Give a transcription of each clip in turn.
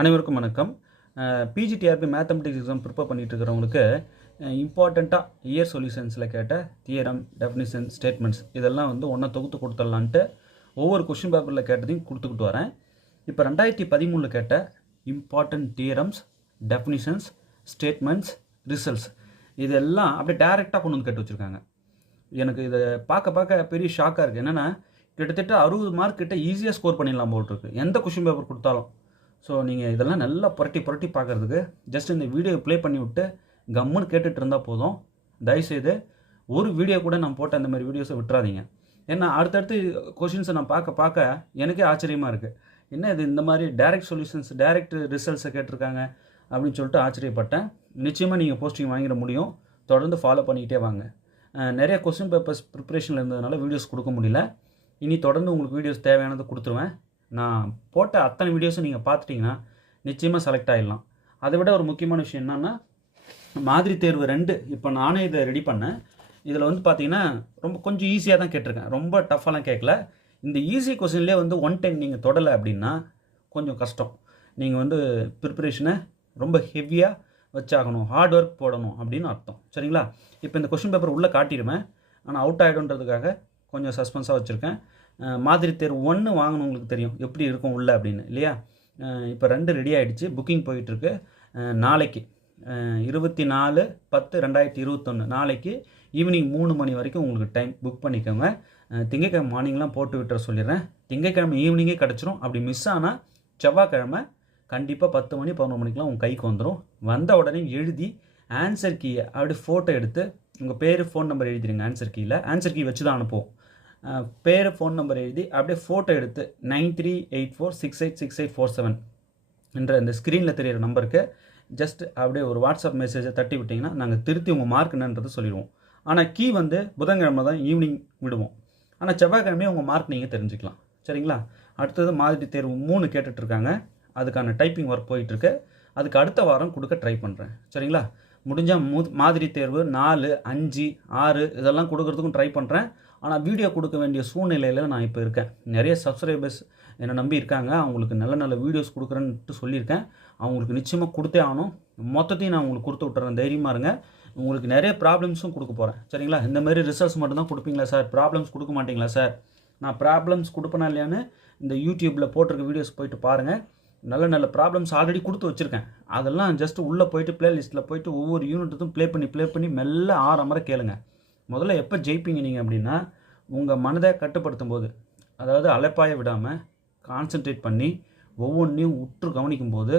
அனைவருக்கும் வணக்கம். PGTRB mathematics exam prepare பண்ணிட்டு இருக்கிறவங்களுக்கு இம்பார்ட்டண்ட்டாக இயர் சொல்யூஷன்ஸில் கேட்ட தியரம், டெஃபினிஷன், ஸ்டேட்மெண்ட்ஸ் இதெல்லாம் வந்து ஒன்றா தொகுத்து கொடுத்துடலான்ட்டு ஒவ்வொரு கொஷின் பேப்பரில் கேட்டதையும் கொடுத்துக்கிட்டு வரேன். இப்போ 2013 கேட்ட important theorems, definitions, statements, results இதெல்லாம் அப்படியே டேரெக்டாக கொண்டு வந்து கேட்டு வச்சுருக்காங்க. எனக்கு இதை பார்க்க பெரிய ஷாக்காக இருக்குது. என்னென்னா கிட்டத்தட்ட 60 மார்க் கிட்ட ஈஸியாக ஸ்கோர் பண்ணிடலாம் போட்டிருக்கு எந்த கொஷின் பேப்பர் கொடுத்தாலும். ஸோ நீங்கள் இதெல்லாம் நல்லா புரட்டி பார்க்குறதுக்கு ஜஸ்ட் இந்த வீடியோ ப்ளே பண்ணி விட்டு கம்முன்னு கேட்டுட்டு இருந்தால் போதும். தயவுசெய்து ஒரு வீடியோ கூட நான் போட்ட அந்த மாதிரி வீடியோஸை விட்டுறாதீங்க. ஏன்னா அடுத்தடுத்து கொஷின்ஸை நான் பார்க்க எனக்கே ஆச்சரியமாக இருக்குது. என்ன இது இந்த மாதிரி டைரக்ட் சொல்யூஷன்ஸ், டைரக்ட் ரிசல்ட்ஸை கேட்டிருக்காங்க அப்படின்னு சொல்லிட்டு ஆச்சரியப்பட்டேன். நிச்சயமாக நீங்கள் போஸ்டிங் வாங்கிட முடியும். தொடர்ந்து ஃபாலோ பண்ணிக்கிட்டே வாங்க. நிறைய கொஸ்டின் பேப்பர்ஸ் ப்ரிப்ரேஷனில் இருந்ததுனால வீடியோஸ் கொடுக்க முடியல. இனி தொடர்ந்து உங்களுக்கு வீடியோஸ் தேவையானதை கொடுத்துருவேன். நான் போட்ட அத்தனை வீடியோஸும் நீங்கள் பார்த்துட்டிங்கன்னா நிச்சயமாக செலக்ட் ஆகிடலாம். அதை விட ஒரு முக்கியமான விஷயம் என்னென்னா, மாதிரி தேர்வு 2 இப்போ நானே இதை ரெடி பண்ணேன். இதில் வந்து பார்த்தீங்கன்னா கொஞ்சம் ஈஸியாக தான் கேட்டிருக்கேன், ரொம்ப டஃப்பாலாம் கேட்கல. இந்த ஈஸி கொஸ்டின்லேயே வந்து 110 நீங்கள் தொடலை அப்படின்னா கொஞ்சம் கஷ்டம். நீங்கள் வந்து ப்ரிப்பரேஷனை ரொம்ப ஹெவியாக வச்சாகணும், ஹார்ட் ஒர்க் போடணும் அப்படின்னு அர்த்தம். சரிங்களா? இப்போ இந்த கொஸ்டின் பேப்பர் உள்ளே காட்டிடுவேன், ஆனால் அவுட் ஆகிடுன்றதுக்காக கொஞ்சம் சஸ்பென்ஸாக வச்சுருக்கேன். மாதிரி தேர்வு 1 வாங்கணுங்களுக்கு தெரியும் எப்படி இருக்கும் உள்ளே அப்படின்னு, இல்லையா? இப்போ 2 ரெடி ஆகிடுச்சு, புக்கிங் போயிட்டுருக்கு. நாளைக்கு 24/10/2021 நாளைக்கு ஈவினிங் 3 மணி வரைக்கும் உங்களுக்கு டைம் புக் பண்ணிக்கோங்க. திங்கக்கிழமை மார்னிங்லாம் போட்டு விட்டுற சொல்லிடுறேன். திங்கக்கிழமை ஈவினிங்கே கிடச்சிரும். அப்படி மிஸ் ஆனால் செவ்வாய்க்கிழமை கண்டிப்பாக 10 மணி 11 மணிக்கெலாம் உங்கள் கைக்கு வந்துடும். வந்த உடனே எழுதி ஆன்சர் கீயை அப்படி ஃபோட்டோ எடுத்து உங்கள் பேர், ஃபோன் நம்பர் எழுதிடுங்க. ஆன்சர் கீ வச்சு தான் அனுப்புவோம். பேர், ஃபோன் நம்பர் எழுதி அப்படியே ஃபோட்டோ எடுத்து 9384686847 என்ற இந்த ஸ்க்ரீனில் தெரிகிற நம்பருக்கு ஜஸ்ட் அப்படியே ஒரு வாட்ஸ்அப் மெசேஜை தட்டி விட்டிங்கன்னா நாங்கள் திருத்தி உங்கள் மார்க் என்னன்றது சொல்லிடுவோம். ஆனால் கீ வந்து புதன்கிழமை தான் ஈவினிங் விடுவோம். ஆனால் செவ்வாய்க்கிழமையே உங்கள் மார்க் நீங்கள் தெரிஞ்சுக்கலாம். சரிங்களா? அடுத்தது மாதிரி தேர்வு 3 கேட்டுட்ருக்காங்க. அதுக்கான டைப்பிங் ஒர்க் போயிட்டுருக்கு. அதுக்கு அடுத்த வாரம் கொடுக்க ட்ரை பண்ணுறேன். சரிங்களா? முடிஞ்சால் மாதிரி தேர்வு 4, 5, 6 இதெல்லாம் கொடுக்கறதுக்கும் ட்ரை பண்ணுறேன். ஆனால் வீடியோ கொடுக்க வேண்டிய சூழ்நிலையில் நான் இப்போ இருக்கேன். நிறைய சப்ஸ்கிரைபர்ஸ் என்னை நம்பி இருக்காங்க. அவங்களுக்கு நல்ல வீடியோஸ் கொடுக்குறேன்ட்டு சொல்லியிருக்கேன். அவங்களுக்கு நிச்சயமாக கொடுத்தே ஆகணும். மொத்தத்தையும் நான் உங்களுக்கு கொடுத்து விட்டுறேன், தைரியமாக இருங்க. உங்களுக்கு நிறைய ப்ராப்ளம்ஸும் கொடுக்க போகிறேன். சரிங்களா? இந்த மாதிரி ரிசல்ட்ஸ் மட்டும்தான் கொடுப்பீங்களா சார், ப்ராப்ளம்ஸ் கொடுக்க மாட்டிங்களா சார்? நான் ப்ராப்ளம்ஸ் கொடுப்பேனா இல்லையான்னு இந்த யூடியூப்பில் போட்டிருக்க வீடியோஸ் போயிட்டு பாருங்கள். நல்ல ப்ராப்ளம்ஸ் ஆல்ரெடி கொடுத்து வச்சுருக்கேன். அதெல்லாம் ஜஸ்ட்டு உள்ளே போயிட்டு ப்ளேலிஸ்ட்டில் போயிட்டு ஒவ்வொரு யூனிட்டும் ப்ளே பண்ணி மெல்ல ஆரம்பரை கேளுங்க. முதல்ல எப்போ ஜெயிப்பீங்க நீங்கள் அப்படின்னா, உங்கள் மனதை கட்டுப்படுத்தும் போது, அதாவது அலைப்பாய விடாமல் கான்சென்ட்ரேட் பண்ணி ஒவ்வொன்றையும் உற்று கவனிக்கும் போது,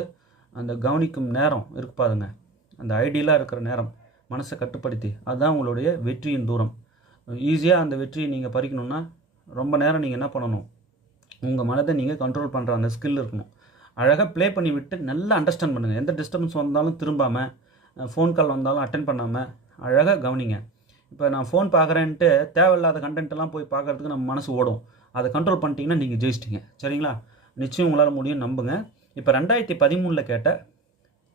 அந்த கவனிக்கும் நேரம் இருக்கு பாருங்க, அந்த ஐடியலாக இருக்கிற நேரம் மனசை கட்டுப்படுத்தி, அதுதான் உங்களுடைய வெற்றியின் தூரம். ஈஸியாக அந்த வெற்றியை நீங்கள் பறிக்கணுன்னா ரொம்ப நேரம் நீங்கள் என்ன பண்ணணும், உங்கள் மனதை நீங்கள் கண்ட்ரோல் பண்ணுற அந்த ஸ்கில் இருக்கணும். அழகாக ப்ளே பண்ணி விட்டு நல்லா அண்டர்ஸ்டாண்ட் பண்ணுங்கள். எந்த டிஸ்டர்பன்ஸ் வந்தாலும் திரும்பாமல், ஃபோன் கால் வந்தாலும் அட்டென்ட் பண்ணாமல் அழகாக கவனிங்க. இப்போ நான் ஃபோன் பார்க்குறேன்ட்டு தேவையில்லாத கண்டென்ட்டெல்லாம் போய் பார்க்குறதுக்கு நம்ம மனசு ஓடும். அதை கண்ட்ரோல் பண்ணிட்டீங்கன்னா நீங்கள் ஜெயிச்சிட்டிங்க. சரிங்களா? நிச்சயம் உங்களால் முடியும், நம்புங்க. இப்போ 2013 கேட்ட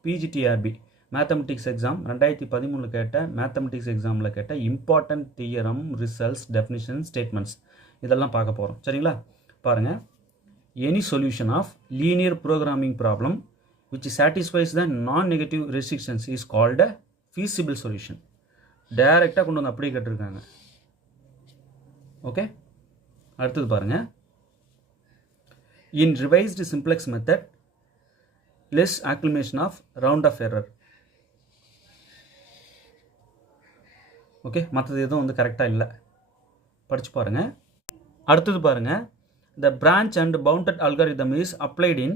பிஜிடிஆர்பி மேத்தமெட்டிக்ஸ் எக்ஸாம், 2013 கேட்ட மேத்தமெட்டிக்ஸ் எக்ஸாமில் கேட்ட important theorem, results, definition, statements இதெல்லாம் பார்க்க போகிறோம். சரிங்களா? பாருங்கள். Any solution of linear programming problem which satisfies the non-negative restrictions is called a feasible solution. டைரெக்டாக கொண்டு வந்து அப்படியே கேட்டிருக்காங்க. ஓகே, அடுத்தது பாருங்கள். In revised simplex method, less accumulation of round of error. Okay, மற்றது எதுவும் வந்து கரெக்டாக இல்லை, படித்து பாருங்கள். அடுத்தது பாருங்கள். The branch and bounded algorithm is applied in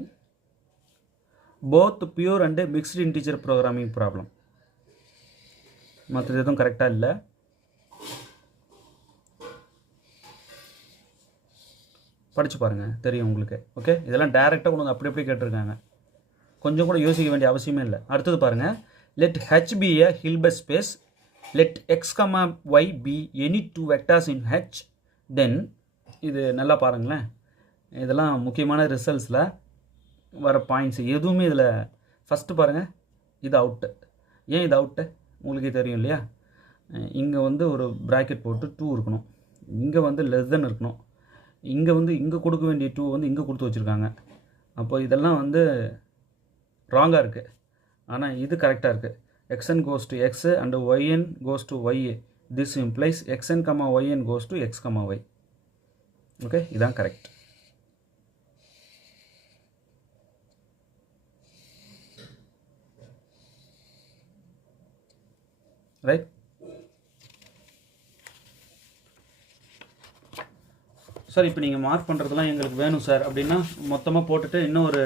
both pure and mixed integer programming problem. மற்றது எதுவும் கரெக்டாக இல்லை, படித்து பாருங்கள், தெரியும் உங்களுக்கு. ஓகே, இதெல்லாம் டைரெக்டாக கொண்டு வந்து அப்படி கேட்டிருக்காங்க. கொஞ்சம் கூட யோசிக்க வேண்டிய அவசியமே இல்லை. அடுத்தது பாருங்கள். Let H be a Hilbert space. Let x, y be any 2 vectors in H. Then இது நல்லா பாருங்களேன். இதெல்லாம் முக்கியமான ரிசல்ட்ஸில் வர பாயிண்ட்ஸ் எதுவுமே இதில் ஃபஸ்ட்டு பாருங்கள். இது அவுட்டு. ஏன் இது அவுட்டு உங்களுக்கே தெரியும் இல்லையா? இங்கே வந்து ஒரு ப்ராக்கெட் போட்டு 2 இருக்கணும், இங்கே வந்து லெஸ் தென் இருக்கணும், இங்கே வந்து இங்கே கொடுக்க வேண்டிய 2 வந்து இங்கே கொடுத்து வச்சுருக்காங்க. அப்போ இதெல்லாம் வந்து ராங்காக இருக்குது. ஆனால் இது கரெக்டாக இருக்குது. xn goes to x and yn goes to y. This implies xn, yn goes to x, y. Okay, இதான் கரெக்ட். ரைட். சார் இப்போ நீங்கள் மார்க் பண்ணுறதுலாம் எங்களுக்கு வேணும் சார் அப்படின்னா மொத்தமாக போட்டுட்டு இன்னும் ஒரு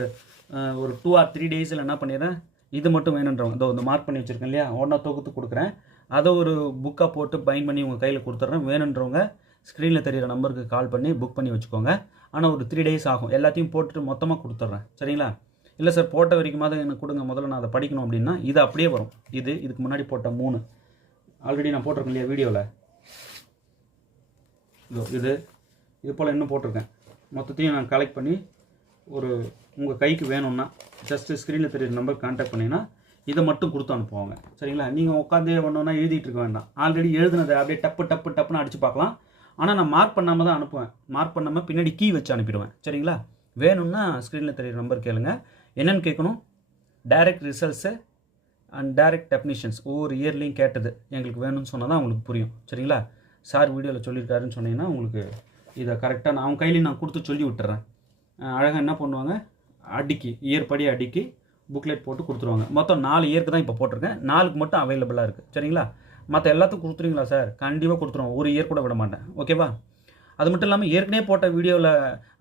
2 or 3 டேஸில் என்ன பண்ணிடுறேன், இது மட்டும் வேணுன்றவங்க இதோ இந்த மார்க் பண்ணி வச்சுருக்கேன் இல்லையா, ஒன்றா தொகுத்து கொடுக்குறேன். அதை ஒரு புக்காக போட்டு பைண்ட் பண்ணி உங்கள் கையில் கொடுத்துட்றேன். வேணுன்றவங்க ஸ்க்ரீனில் தெரிகிற நம்பருக்கு கால் பண்ணி புக் பண்ணி வச்சுக்கோங்க. ஆனால் ஒரு 3 டேஸ் ஆகும். எல்லாத்தையும் போட்டுட்டு மொத்தமாக கொடுத்துட்றேன். சரிங்களா? இல்லை சார் போட்ட வரைக்குமாவது எனக்கு கொடுங்க, முதல்ல நான் அதை படிக்கணும் அப்படின்னா இது அப்படியே வரும். இதுக்கு முன்னாடி போட்ட 3 ஆல்ரெடி நான் போட்டிருக்கேன் இல்லையா வீடியோவில், இது போல் இன்னும் போட்டிருக்கேன். மொத்தத்தையும் நான் கலெக்ட் பண்ணி ஒரு உங்கள் கைக்கு வேணும்னா ஜஸ்ட்டு ஸ்க்ரீனில் தெரியுற நம்பர் கான்டாக்ட் பண்ணிங்கன்னா இதை மட்டும் கொடுத்து அனுப்புவாங்க. சரிங்களா? நீங்கள் உட்காந்தே ஒன்றுனா எழுதிட்டு இருக்க வேண்டாம். ஆல்ரெடி எழுதுனதை அப்படியே டப்புன்னு அடித்து பார்க்கலாம். ஆனால் நான் மார்க் பண்ணாமல் தான் அனுப்புவேன். மார்க் பண்ணாமல் பின்னாடி கீ வச்சு அனுப்பிடுவேன். சரிங்களா? வேணும்னா ஸ்க்ரீனில் தெரியுற நம்பர் கேளுங்க. என்னென்னு கேட்கணும், direct results and direct definitions ஒவ்வொரு இயர்லையும் கேட்டது எங்களுக்கு வேணும்னு சொன்னால் தான் உங்களுக்கு புரியும். சரிங்களா? சார் வீடியோவில் சொல்லியிருக்காருன்னு சொன்னீங்கன்னா உங்களுக்கு இதை கரெக்டாக நான் அவங்க கையிலையும் நான் கொடுத்து சொல்லி விட்டுறேன். அழகாக என்ன பண்ணுவாங்க, இயர் படி அடுக்கி புக்லெட் போட்டு கொடுத்துருவாங்க. மொத்தம் 4 இயருக்கு தான் இப்போ போட்டிருக்கேன். 4க்கு மட்டும் அவைலபிளாக இருக்குது. சரிங்களா? மற்ற எல்லாத்துக்கும் கொடுத்துருவீங்களா சார்? கண்டிப்பாக கொடுத்துருவோம். ஒரு இயர் கூட விட மாட்டேன். ஓகேவா? அது மட்டும் இல்லாமல் ஏற்கனவே போட்ட வீடியோவில்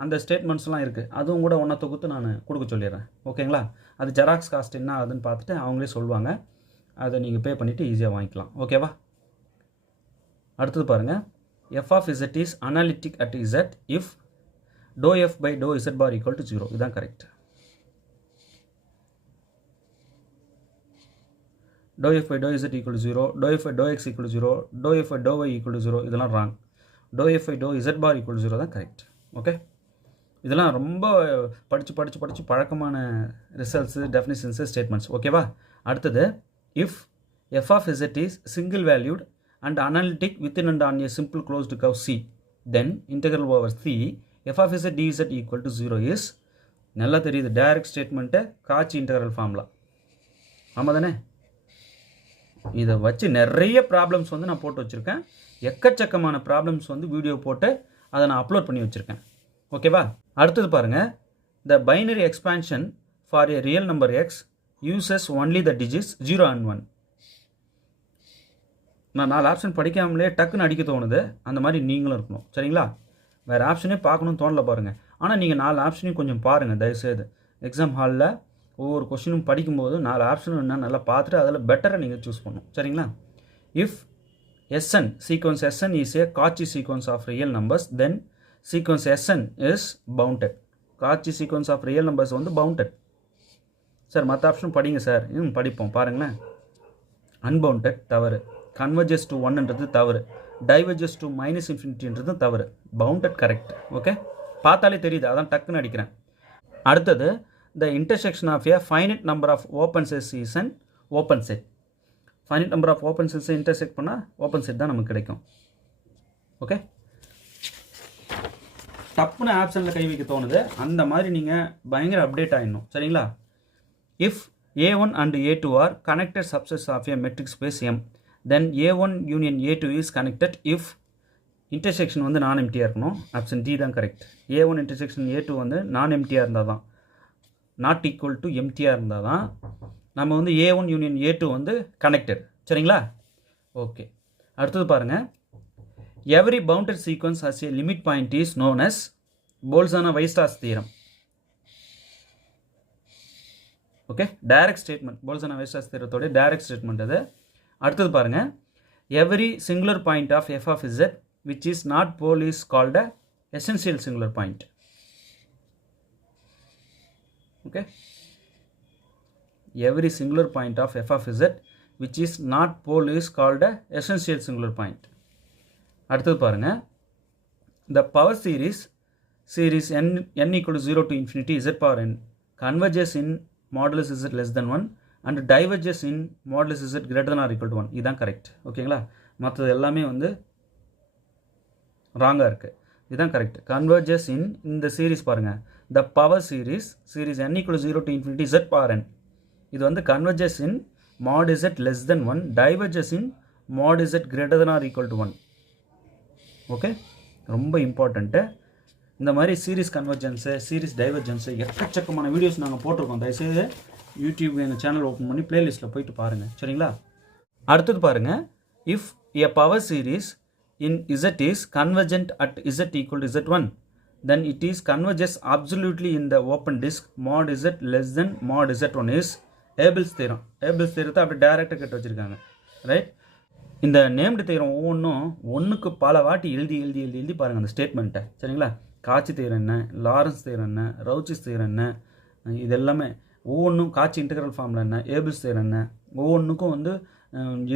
அந்த ஸ்டேட்மெண்ட்ஸ்லாம் இருக்குது, அதுவும் கூட ஒன்றா தொகுத்து நான் கொடுக்க சொல்லிடுறேன். ஓகேங்களா? அது ஜெராக்ஸ் காஸ்ட் என்ன ஆகுதுன்னு பார்த்துட்டு அவங்களே சொல்லுவாங்க. அதை நீங்கள் பே பண்ணிவிட்டு ஈஸியாக வாங்கிக்கலாம். ஓகேவா? அடுத்தது பாருங்கள், f of z is analytic at z if dou f by dou z bar equal to 0. இதுதான் correct. dou f by dou z equal to 0, dou f by dou x equal to 0, dou f by dou y equal to 0 இதெல்லாம் wrong. dou f by dou z bar equal to 0 தான் correct. Okay, இதெல்லாம் ரொம்ப படித்து பழக்கமான results, டெஃபினிஷன்ஸு, statements. ஓகேவா? அடுத்தது, if f of z is single valued and analytic within and on a simple closed curve C, then integral over C f of z dz equal to 0 is, நல்லா தெரியுது, direct statement காட்சி integral formula. ஆமாம் தானே? இதை வச்சு நிறைய problems வந்து நான் போட்டு வச்சுருக்கேன். எக்கச்சக்கமான ப்ராப்ளம்ஸ் வந்து வீடியோ போட்டு அதை நான் அப்லோட் பண்ணி வச்சுருக்கேன். ஓகேவா? அடுத்தது பாருங்கள், த binary expansion for A real number X uses only the digits 0 and 1. நான் 4 ஆப்ஷன் படிக்காமலே டக்குன்னு அடிக்க தோணுது. அந்த மாதிரி நீங்களும் இருக்கணும். சரிங்களா? வேறு ஆப்ஷனே பார்க்கணுன்னு தோணல பாருங்கள். ஆனால் நீங்கள் 4 ஆப்ஷனையும் கொஞ்சம் பாருங்கள் தயவுசெய்து. எக்ஸாம் ஹாலில் ஒவ்வொரு கொஸ்டினும் படிக்கும்போது 4 ஆப்ஷனும் என்ன நல்லா பார்த்துட்டு அதில் பெட்டரை நீங்கள் சூஸ் பண்ணணும். சரிங்களா? If SN sequence SN is a Cauchy sequence of real numbers, then sequence SN is bounded. Cauchy sequence of real numbers வந்து பவுண்டட். சார் மற்ற ஆப்ஷன் படிங்க சார். படிப்போம் பாருங்களேன். அன்பவுண்டட் தவறு, கன்வர்ஜஸ் டு 1ன்றது தவறு, டைவர்ஜஸ் டு -∞ தவறு, பவுண்டட் கரெக்ட். ஓகே, பார்த்தாலே தெரியுது, அதான் டக்குன்னு அடிக்கிறேன். அடுத்தது, the intersection of a finite number of open sets is an open set. Finite number of open செட்ஸை இன்டர்செக்ட் பண்ணால் ஓப்பன் செட் தான் நமக்கு கிடைக்கும். ஓகே, டப்புன்னு ஆப்ஷனில் கை வைக்க தோணுது. அந்த மாதிரி நீங்கள் பயங்கர அப்டேட் ஆகிடணும். சரிங்களா? If A1 and A2 are connected subsets of a metric space M, then A1 union A2 is connected if intersection வந்து நான் எம்டியாக இருக்கணும். ஆப்ஷன் டி தான் கரெக்ட். A1 இன்டர்செக்ஷன் A2 வந்து நான் எம்டியாக இருந்தால் தான், நாட் ஈக்குவல் டு எம்டியாக இருந்தால் தான் நம்ம வந்து A1 யூனியன் A2 வந்து கனெக்டட். சரிங்களா? ஓகே, அடுத்தது பாருங்கள். Every bounded sequence as a limit point is known as Bolzano-Weierstrass theorem. Okay, direct statement, Bolzano Weierstrass தியரத்தோட டைரக்ட் ஸ்டேட்மெண்ட் அது. அடுத்தது பாருங்கள், every singular point of f of z which is not pole is called a essential singular point. Okay, every singular point of f of z which is not pole is called a essential singular point. அடுத்தது பாருங்கள், the power series n equal to 0 to infinity z power n converges in modulus z less than 1 and diverges in modulus z greater than or equal to 1. இதுதான் correct. ஓகேங்களா? மற்றது எல்லாமே வந்து ராங்காக இருக்குது. இதுதான் correct. Converges இன் இந்த சீரீஸ் பாருங்கள், the power series n equal to 0 to infinity z power n இது வந்து converges in mod z less than 1, diverges in mod z greater than or equal to 1. Okay, ரொம்ப இம்பார்ட்டண்ட்டு. இந்த மாதிரி series கன்வர்ஜென்ஸு, series divergence எக்கச்சக்கமான videos நாங்கள் போட்டிருக்கோம். தயவுசெய்து YouTube எங்கள் சேனல் ஓப்பன் பண்ணி பிளேலிஸ்ட்டில் போயிட்டு பாருங்கள், சரிங்களா? அடுத்தது பாருங்கள், if a power series in z is convergent at z equal to z1, then it is converges absolutely in the open disk mod z less than mod z1 is Abel's theorem. Abel's theorத்தை அப்படி டைரெக்டாக கேட்டு வச்சுருக்காங்க, right? இந்த named theorem ஒவ்வொன்றும் ஒன்றுக்கு பல வாட்டி எழுதி பாருங்கள் அந்த ஸ்டேட்மெண்ட்டை, சரிங்களா? காட்சி தேரம் என்ன, லாரன்ஸ் தேரம் என்ன, ரவுச்சிஸ் தேரம் என்ன, இது எல்லாமே ஒவ்வொன்றும் காட்சி இன்டெக்ரல் ஃபார்மில் என்ன, ஏபிள்ஸ் தேரம் என்ன, ஒவ்வொன்றுக்கும் வந்து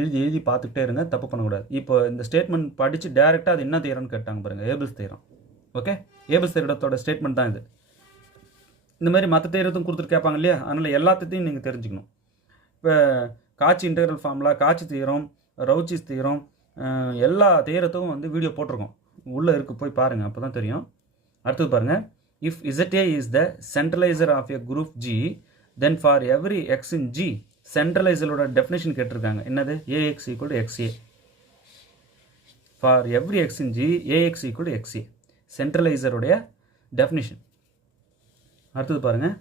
எழுதி பார்த்துக்கிட்டே இருங்க, தப்பு பண்ணக்கூடாது. இப்போ இந்த ஸ்டேட்மெண்ட் படித்து டேரெக்டாக அது என்ன தேரம்னு கேட்டாங்க பாருங்கள், ஏபிள்ஸ் தேரம். ஓகே, ஏபிள்ஸ் தேரத்தோட ஸ்டேட்மெண்ட் தான் இது. இந்த மாதிரி மற்ற தேரத்தும் கொடுத்துட்டு கேட்பாங்க இல்லையா, அதனால் எல்லாத்தையும் நீங்கள் தெரிஞ்சுக்கணும். இப்போ காட்சி இன்டெக்ரல் ஃபார்முலா, காட்சி தேரம், ரவுச்சிஸ் தேரம், எல்லா தேரத்தும் வந்து வீடியோ போட்டிருக்கோம், உள்ளே இருக்குது, போய் பாருங்கள், அப்போ தான் தெரியும். அடுத்தது பாருங்கள், if ZA is the centralizer of a group G, then for every x in G, சென்ட்ரலைசரோட டெஃபினேஷன் கேட்டிருக்காங்க. என்னது? AX equal to XA. For every x in G, AX equal to XA, சென்ட்ரலைசருடைய டெஃபினேஷன். அடுத்தது பாருங்கள்,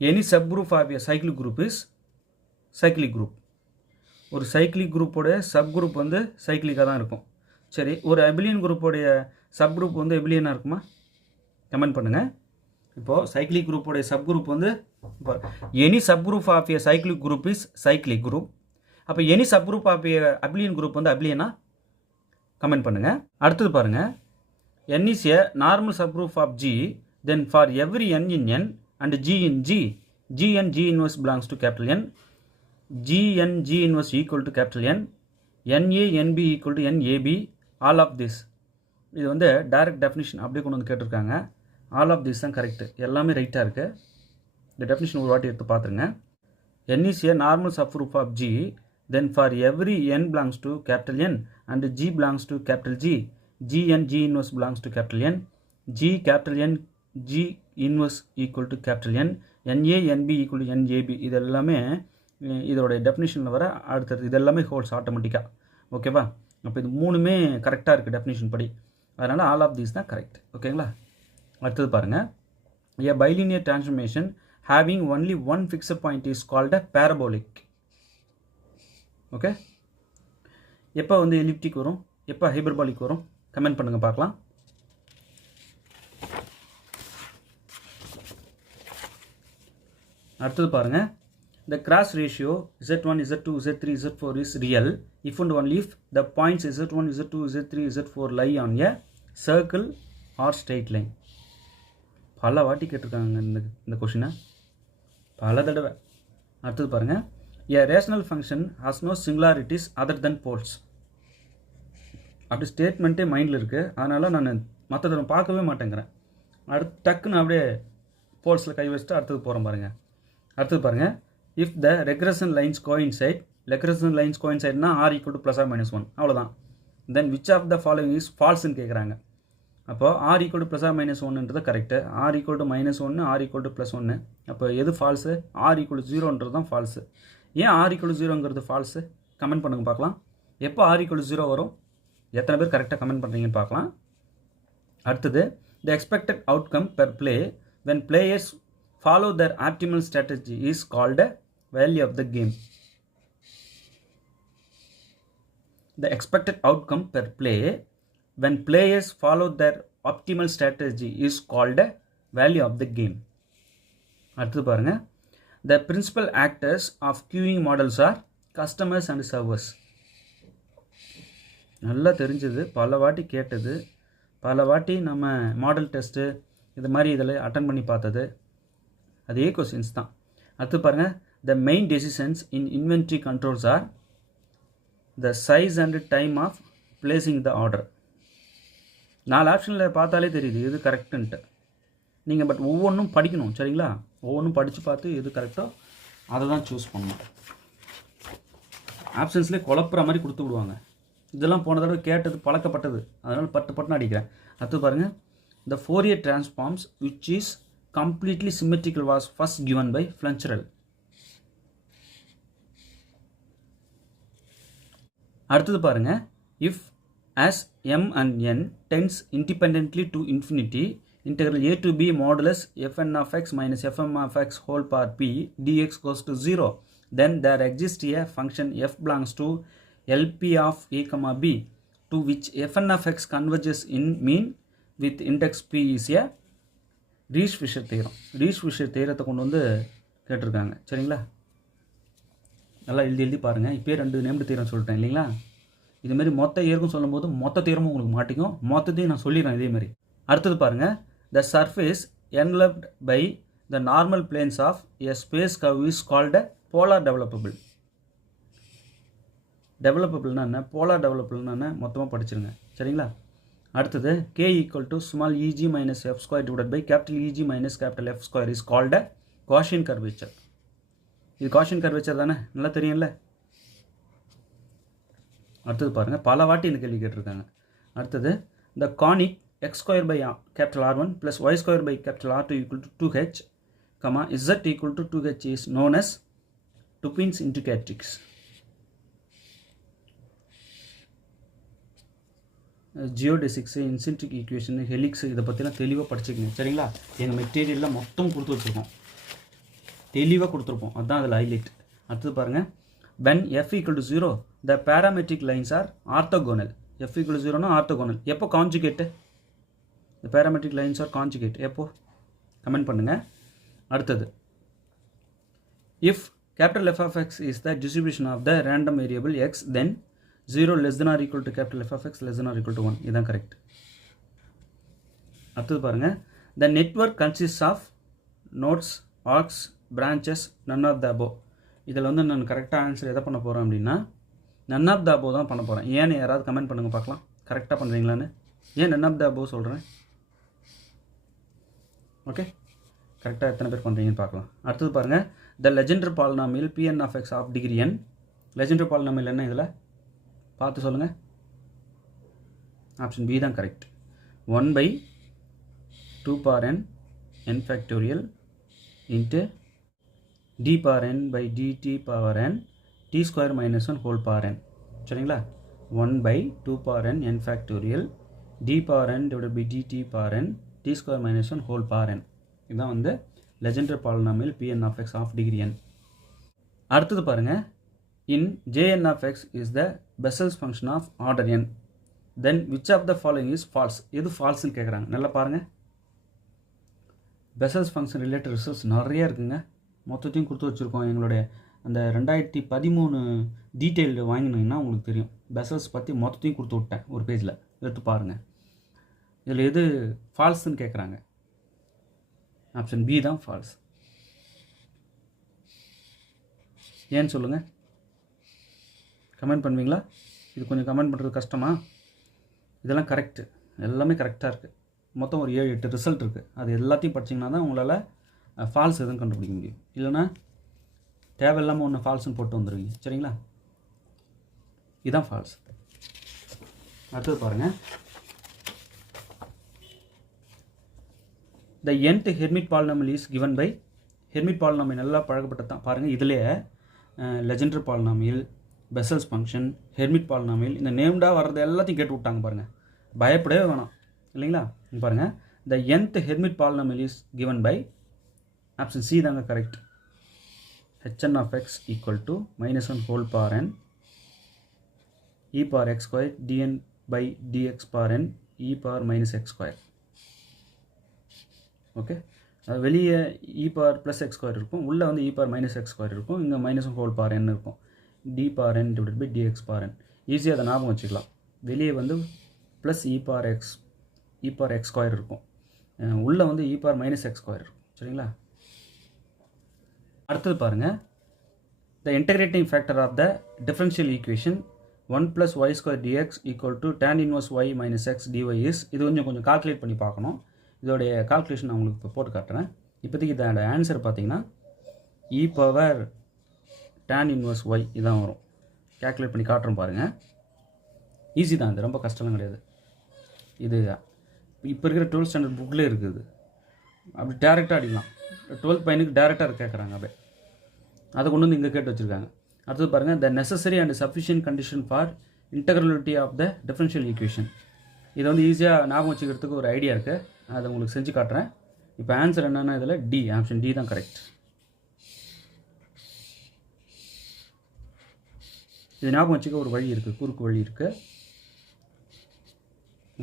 any subgroup of a cyclic group is cyclic group. ஒரு cyclic குரூப்போடைய subgroup வந்து சைக்கிளிக்காக தான் இருக்கும். சரி, ஒரு அபிலியன் குரூப்போடைய சப் குரூப் வந்து எபிலியனாக இருக்குமா? கமெண்ட் பண்ணுங்கள். இப்போது சைக்கிளிக் குரூப்போடைய சப் குரூப் வந்து any subgroup of a cyclic group is cyclic group. அப்போ any subgroup of a abelian group வந்து அபிலியனா? கமெண்ட் பண்ணுங்கள். அடுத்தது பாருங்கள், n is a normal subgroup of G, then for every n in N and G in G, Gn G inverse belongs to capital N, Gn G inverse equal to capital N, Na Nb equal to Nab, all of this. இது வந்து direct definition அப்படியே கொண்டு வந்து கேட்டிருக்காங்க. All of this தான் correct, எல்லாமே ரைட்டாக இருக்குது. இந்த டெஃபினிஷன் ஒரு வாட்டி எடுத்து பார்த்துருங்க. n is a normal subgroup of G, then for every n belongs to capital N and G belongs to capital G, Gn G inverse belongs to capital N, G capital N G inverse equal to capital N, Na Nb equal to Nab. இது எல்லாமே இதோடைய டெஃபினிஷனில் வர அடுத்தது, இது எல்லாமே holes ஆட்டோமேட்டிக்காக. ஓகேவா? அப்போ இது மூணுமே கரெக்டாக இருக்குது டெஃபினிஷன் படி, அதனால் ஆல் ஆஃப் தீஸ் தான் கரெக்ட். ஓகேங்களா? அடுத்தது பாருங்கள், a bilinear transformation having only one fixed point is called a parabolic. Okay, எப்போ வந்து எலிப்டிக் வரும், எப்போ ஹைபர்பாலிக் வரும்? கமெண்ட் பண்ணுங்கள் பார்க்கலாம். அடுத்தது பாருங்கள், the cross ratio z1, z2, z3, z4 is real if and only if the points z1, z2, z3, z4 lie on a circle or straight line. பல வாட்டி கேட்டிருக்காங்க இந்த கொஷினை, பல தடவை. அடுத்தது பாருங்கள், a rational function has no singularities other than poles. அப்படி ஸ்டேட்மெண்ட்டே மைண்டில் இருக்குது, அதனால் நான் மற்றதை பார்க்கவே மாட்டேங்கிறேன். அடுத்து டக்குன்னு அப்படியே போல்ஸில் கை வச்சுட்டு அடுத்தது போகிறோம் பாருங்கள். அடுத்தது பாருங்கள், if the regression lines coincide, regression lines கோயின்சைட்னா r equal to plus r minus 1, அவ்வளோதான். Then which of the following is ஃபால்ஸ்ன்னு கேட்குறாங்க. அப்போது r equal to plus r minus 1ன்றது correct, r equal to -1, r equal to +1. அப்போ எது false? R equal to 0ன்றது தான் ஃபால்ஸு. ஏன் ஆர் ஈக்குவல் டு 0ங்கிறது ஃபால்ஸு? கமெண்ட் பண்ணுங்கள் பார்க்கலாம். எப்போ ஆர் ஈக்குவல் டு 0 வரும்? எத்தனை பேர் கரெக்டாக கமெண்ட் பண்ணுறீங்கன்னு பார்க்கலாம். அடுத்தது, த expected outcome per play when players follow their optimal strategy is called a value of the game. The expected outcome per play when players follow their optimal strategy is called a value of the game. அடுத்து பாருங்க, the principal actors of queuing models are customers and servers. நல்லா தெரிஞ்சது, பல வாட்டி கேட்டது, பல வாட்டி நம்ம மாடல் டெஸ்ட்டு இது மாதிரி இதில் அட்டன் பண்ணி பார்த்தது, அதே கொஸ்டின்ஸ் தான். அடுத்து பாருங்கள், the main decisions in inventory controls are the size and time of placing the order. 4 ஆப்ஷனில் பார்த்தாலே தெரியுது எது கரெக்டுன்ட்டு. நீங்கள் பட் ஒவ்வொன்றும் படிக்கணும், சரிங்களா? ஒவ்வொன்றும் படித்து பார்த்து எது கரெக்டோ அதை தான் சூஸ் பண்ணணும். ஆப்ஷன்ஸ்லேயே குழப்புற மாதிரி கொடுத்து விடுவாங்க. இதெல்லாம் போன தடவை கேட்டது பழக்கப்பட்டது, அதனால் பட்டுன்னு அடிக்கிறேன். அடுத்து பாருங்கள், the Fourier transforms which is completely symmetrical was first given by Flencherel. அடுத்தது பாருங்க, if as m and n tends independently to infinity, integral a to b modulus fn of x minus fm of x whole power p dx goes to 0, then there exists a function f belongs to lp of a comma b to which fn of x converges in mean with index p is a Riesz Fischer theorem. Riesz Fischer தேரத்தை கொண்டு வந்து கேட்டிருக்காங்க. சரிங்களா, நல்லா எழுதி பாருங்கள். இப்போயே 2 named theorem சொல்லிட்டேன் இல்லைங்களா. இதுமாரி மொத்த ஏற்கும் சொல்லும்போது மொத்த தேரமும் உங்களுக்கு மாட்டிக்கும். மொத்தத்தையும் நான் சொல்லிடுறேன் இதேமாரி. அடுத்தது பாருங்கள், the surface enveloped by the normal planes of a space curve is called a polar developable. டெவலப்பபிள்னா என்ன, போலார் டெவலப்பபிள்னா என்ன, மொத்தமாக படிச்சிருங்க. சரிங்களா. அடுத்தது k equal to small eg minus f square divided by capital EG minus capital F square is called a Gaussian curvature. இது Gaussian curvature தானே, நல்லா தெரியும்ல. அடுத்தது பாருங்கள், பல வாட்டி இந்த கேள்வி கேட்டிருக்காங்க. அடுத்தது the conic x square by capital R1 plus y square by capital R2 equal to 2h, z equal to 2h is known as Turpin's indicatrix. Geodesics, இன்சென்ட்ரிக் ஈக்குவேஷன், ஹெலிக்ஸு, இதை பற்றிலாம் தெளிவாக படிச்சுக்கங்க. சரிங்களா. எங்கள் மெட்டீரியலில் மொத்தம் கொடுத்து வச்சுருக்கோம், தெளிவாக கொடுத்துருப்போம். அதுதான் அதில் ஹைலைட். அடுத்தது பாருங்கள், when f equal to 0 the parametric lines are orthogonal. f equal to 0 orthogonal. எப்போ கான்ஜுகேட்டு, the parametric lines are conjugate எப்போ, கமெண்ட் பண்ணுங்கள். அடுத்தது, if capital F of x is the distribution of the random variable x, then 0 less than or equal to capital F of x less than or equal to 1. இதுதான் correct. அடுத்தது பாருங்கள், the network consists of nodes, arcs, branches, none of the above. இதில் வந்து நான் கரெக்டாக answer எதை பண்ண போகிறேன் அப்படின்னா none of the above தான் பண்ண போகிறேன். ஏன்னு யாராவது கமெண்ட் பண்ணுங்கள் பார்க்கலாம், கரெக்டாக பண்ணுறீங்களான்னு. ஏன் none of the above சொல்கிறேன், ஓகே, கரெக்டாக எத்தனை பேர் பண்ணுறீங்கன்னு பார்க்கலாம். அடுத்தது பாருங்கள், the legendary polynomial Pn of x of degree n. legendary polynomial என்ன, இதில் பார்த்து சொல்லுங்கள். ஆப்ஷன் பி தான் correct. 1 by 2 power n n factorial into d power n by dt power n t square minus 1 whole power n. சரிங்களா. 1 by 2 power n n factorial d power n divided by dt power n t square minus 1 whole power n. இதுதான் வந்து legendary polynomial Pn of x of degree n. அடுத்தது பாருங்கள், in Jn of x is the Bessel's function of order n, then which of the following is false. எது ஃபால்ஸ்ன்னு கேட்குறாங்க, நல்லா பாருங்கள். Bessel's function related results நிறைய இருக்குங்க, மொத்தத்தையும் கொடுத்து வச்சுருக்கோம். எங்களுடைய அந்த 2013 டீட்டெயில்டு வாங்கினீங்கன்னா உங்களுக்கு தெரியும். பெசல்ஸ் பற்றி மொத்தத்தையும் கொடுத்து விட்டேன் ஒரு பேஜில், எடுத்து பாருங்கள். இதில் எது ஃபால்ஸ்ன்னு கேட்குறாங்க, ஆப்ஷன் பி தான் ஃபால்ஸ். ஏன்னு சொல்லுங்கள், கமெண்ட் பண்ணுவீங்களா? இது கொஞ்சம் கமெண்ட் பண்ணுறது கஷ்டமா? இதெல்லாம் கரெக்டு, எல்லாமே கரெக்டாக இருக்குது. மொத்தம் ஒரு 7-8 ரிசல்ட் இருக்குது. அது எல்லாத்தையும் படிச்சிங்கன்னா தான் உங்களால் ஃபால்ஸ் எதுவும் கண்டுபிடிக்க முடியும். இல்லைனா தேவையில்லாமல் ஒன்று ஃபால்ஸ்ன்னு போட்டு வந்துடுவீங்க. சரிங்களா, இதுதான் ஃபால்ஸ். அடுத்தது பாருங்கள், the nth Hermite polynomial is given by. Hermite polynomial நல்லா பழக்கப்பட்டது தான். பாருங்கள், இதிலே Legendre polynomial, Bessel's function, Hermite polynomial, இந்த நேம்டாக வர்றது எல்லாத்தையும் கேட்டு விட்டாங்க பாருங்கள். பயப்படவே வேணாம் இல்லைங்களா. பாருங்கள், the nth Hermite polynomial is given by option C தாங்க correct. hn of x equal to -1 whole power n e power x square dn by dx power n e power minus x square. Okay, வெளியே e power plus x square இருக்கும், உள்ளே வந்து e power minus x square இருக்கும், இங்கே -1 whole power n இருக்கும். d power n divided by dx power n. ஈஸியாக அதை ஞாபகம் வச்சுக்கலாம். வெளியே வந்து plus e power x square இருக்கும், உள்ளே வந்து e power minus x square இருக்கும். சரிங்களா. அடுத்தது பாருங்கள், the integrating factor of the differential equation 1 + y square dx equal to tan inverse y minus x dy is. இது கொஞ்சம் கால்குலேட் பண்ணி பார்க்கணும். இதோடைய கால்குலேஷன் நான் உங்களுக்கு இப்போ போட்டு காட்டுறேன். இப்போதைக்கு இதோட ஆன்சர் பார்த்தீங்கன்னா e power tan inverse y இதான் வரும். கால்குலேட் பண்ணி காட்டுறோம் பாருங்கள். ஈஸி தான், இது ரொம்ப கஷ்டம்லாம் கிடையாது. இது இப்போ இருக்கிற 12th ஸ்டாண்டர்ட் புக்கில் இருக்குது. அப்படி டேரெக்டாக அடிக்கலாம். 12th பையனுக்கு டேரெக்டாக கேட்குறாங்க. அப்படியே அதை கொண்டு வந்து இங்கே கேட்டு வச்சுருக்காங்க. அடுத்தது பாருங்கள், the necessary and sufficient condition for integrability of the differential equation. இதை வந்து ஈஸியாக ஞாபகம் வச்சுக்கிறதுக்கு ஒரு ஐடியா இருக்குது, அதை உங்களுக்கு செஞ்சு காட்டுறேன். இப்போ ஆன்சர் என்னென்னா இதில் டி, ஆப்ஷன் டி தான் கரெக்ட். இது ஞாபகம் வச்சுக்க ஒரு வழி இருக்குது, குறுக்கு வழி இருக்குது.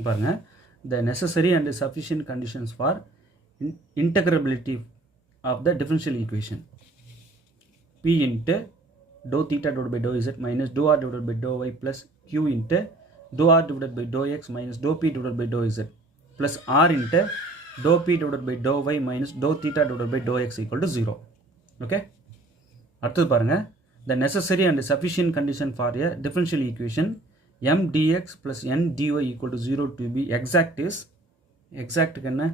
பாருங்கள், the necessary and sufficient conditions for integrability of the differential equation P into dou theta divided by dou z minus dou r divided by dou y plus q into dou r divided by dou x minus dou p divided by dou z plus r into dou p divided by dou y minus dou theta divided by dou x equal to 0. Okay. அடுத்தது பாருங்க, the necessary and sufficient condition for a differential equation m dx plus n dy equal to 0 to be exact is exact என்ன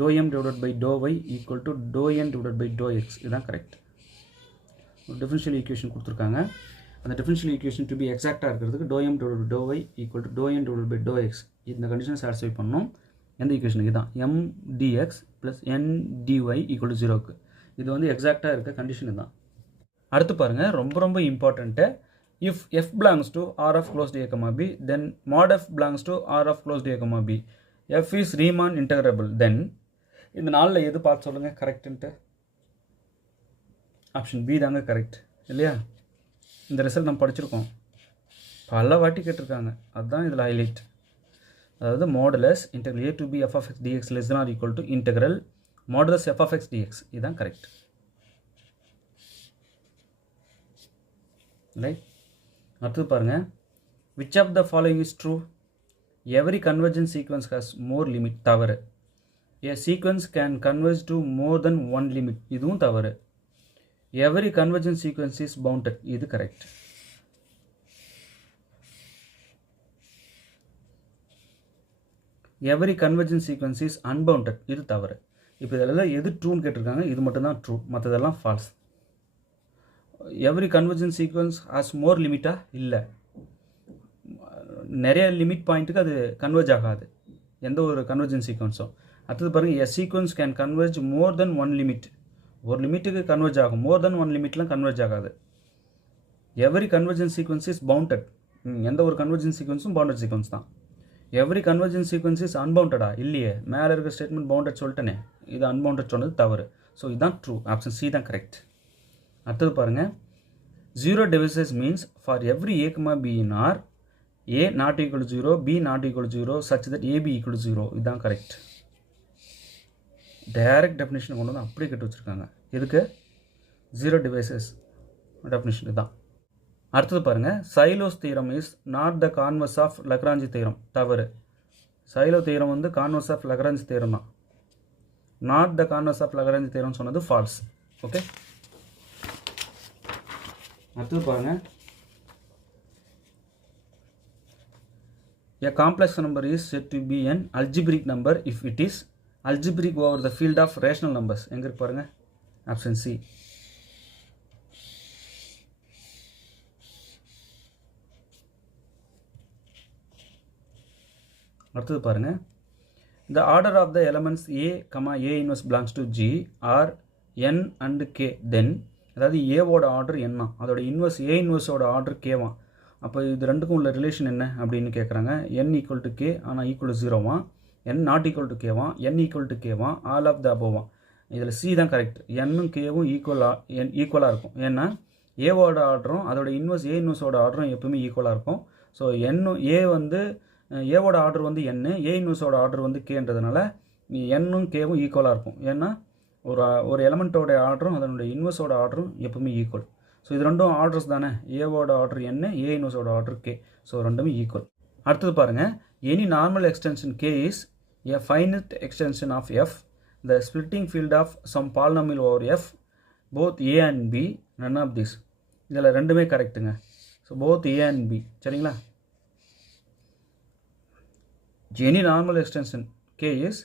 dou m divided by dou y equal to dou n divided by dou x. இதுதான் correct. ஒரு differential equation கொடுத்துருக்காங்க, அந்த differential equation to be எக்ஸாக்டாக இருக்கிறதுக்கு dou m divided by dou y equal to dou n divided by dou x இந்த கண்டிஷனை satisfy பண்ணணும். எந்த ஈக்குவேஷனுக்கு தான் m dx plus n dy equal to 0க்கு இது வந்து எக்ஸாக்டாக இருக்க கண்டிஷனு தான். அடுத்து பாருங்கள், ரொம்ப ரொம்ப important, if f belongs to r of closed a comma b then mod f belongs to r of closed a comma b f is Riemann integrable then இந்த நாளில் எது பார்த்து சொல்லுங்கள் கரெக்டுன்ட்டு. ஆப்ஷன் பி தாங்க கரெக்ட் இல்லையா? இந்த ரிசல்ட் நம்ம படிச்சிருக்கோம், பல வாட்டி கேட்டிருக்காங்க, அதுதான் இதில் ஹைலைட். அதாவது modulus integral a to b f of x dx less than or equal to integral modulus f of x dx இதுதான் கரெக்ட். ரைட். அடுத்தது பாருங்கள், which of the following is true? Every convergent sequence has more limit. தவறு. A sequence can converge to more than one limit. இதுவும் தவறு. Every convergent sequence is bounded. இது correct. Every convergent sequence is unbounded. இது தவறு. இப்போ இதெல்லாம் எது ட்ரூன்னு கேட்டிருக்காங்க, இது மட்டும்தான் ட்ரூ, மற்றதெல்லாம் false. Every convergent sequence has more லிமிட்டா? இல்லை, நிறைய லிமிட் பாயிண்ட்டுக்கு அது கன்வர்ஜ் ஆகாது எந்த ஒரு கன்வர்ஜென்ட் சீக்வன்ஸும். அடுத்தது பாருங்கள், a sequence can converge more than one limit. ஒரு லிமிட்டுக்கு கன்வர்ஜ் ஆகும், மோர் தென் ஒன் லிமிட்லாம் கன்வர்ஜ் ஆகாது. Every convergent sequence is bounded. எந்த ஒரு கன்வர்ஜென்ட் சீக்வன்ஸும் பவுண்டட் சீக்வன்ஸ் தான். எவ்ரி கன்வர்ஜென்ட் சீக்வன்ஸ் இஸ் அன்பவுண்டடா? இல்லையே, மேலே இருக்கிற ஸ்டேட்மெண்ட் பவுண்டட் சொல்லிட்டேனே, இது அன்பவுண்டட் சொன்னது தவறு. ஸோ இதுதான் ட்ரூ, ஆப்ஷன் சி தான் கரெக்ட். அடுத்தது பாருங்கள், zero devices means for every a, b in R a not equal to 0 b not equal to 0 such that ab equal to 0. இதுதான் கரெக்ட். டைரக்ட் டெஃபினேஷன் கொண்டு வந்து அப்படியே கட்டு வச்சுருக்காங்க. எதுக்கு? ஜீரோ டிவைசஸ் டெஃபினேஷனுக்கு தான். அடுத்தது பாருங்கள், Sylow's theorem is not the converse of Lagrange theorem. தவறு. சைலோ தீரம் வந்து கான்வர்ஸ் ஆஃப் லக்ராஞ்சி தீரம் தான். Not the converse of Lagrange தீரம் சொன்னது ஃபால்ஸ். ஓகே. அடுத்தது பாருங்கள், a complex number is said to be an algebraic number if it is algebraic over the field of rational numbers. எங்க இருக்கு பாருங்க, ஆப்ஷன் சி. அடுத்தது பாருங்க, the order of the elements a, a inverse belongs to g or n and k then, அதாவது ஏவோட order என்ன, அதோட inverse ஏ இன்வர்ஸோட ஆர்டர் கேவா. அப்போ இது ரெண்டுக்கும் உள்ள ரிலேஷன் என்ன அப்படின்னு கேட்குறாங்க. n ஈக்குவல் டு கே ஆனால் ஈக்குவல் டு ஜீரோவா, n நாட் ஈக்குவல் டு கேவா, n ஈக்குவல் டு கேவா, ஆல் ஆஃப் த அபோவா. இதில் சி தான் கரெக்ட். என்னும் கேவும் ஈக்குவலாக இருக்கும். ஏன்னா ஏவோட ஆர்டரும் அதோட இன்வர்ஸ் ஏ இன்வர்ஸோட ஆர்டரும் எப்பவுமே ஈக்குவலாக இருக்கும். ஸோ ஏ வந்து ஏவோட ஆர்டர் வந்து n, ஏ இன்வர்ஸோட ஆர்டர் வந்து கேன்றதுனால என்னும் கேவும் ஈக்குவலாக இருக்கும். ஏன்னா ஒரு எலமெண்ட்டோட ஆர்டரும் அதனுடைய இன்வர்ஸோட ஆர்டரும் எப்பவுமே ஈக்குவல். ஸோ இது ரெண்டும் ஆர்டர்ஸ் தானே, ஏவோட ஆர்டர் n, ஏ இன்வர்ஸோட ஆர்டர் கே. ஸோ ரெண்டுமே ஈக்குவல். அடுத்தது பாருங்கள், any normal extension K is a finite extension of F the splitting field of some polynomial over F both A and B none of this. இதில் ரெண்டுமே கரெக்டுங்க. So both A and B. சரிங்களா? Any normal extension K is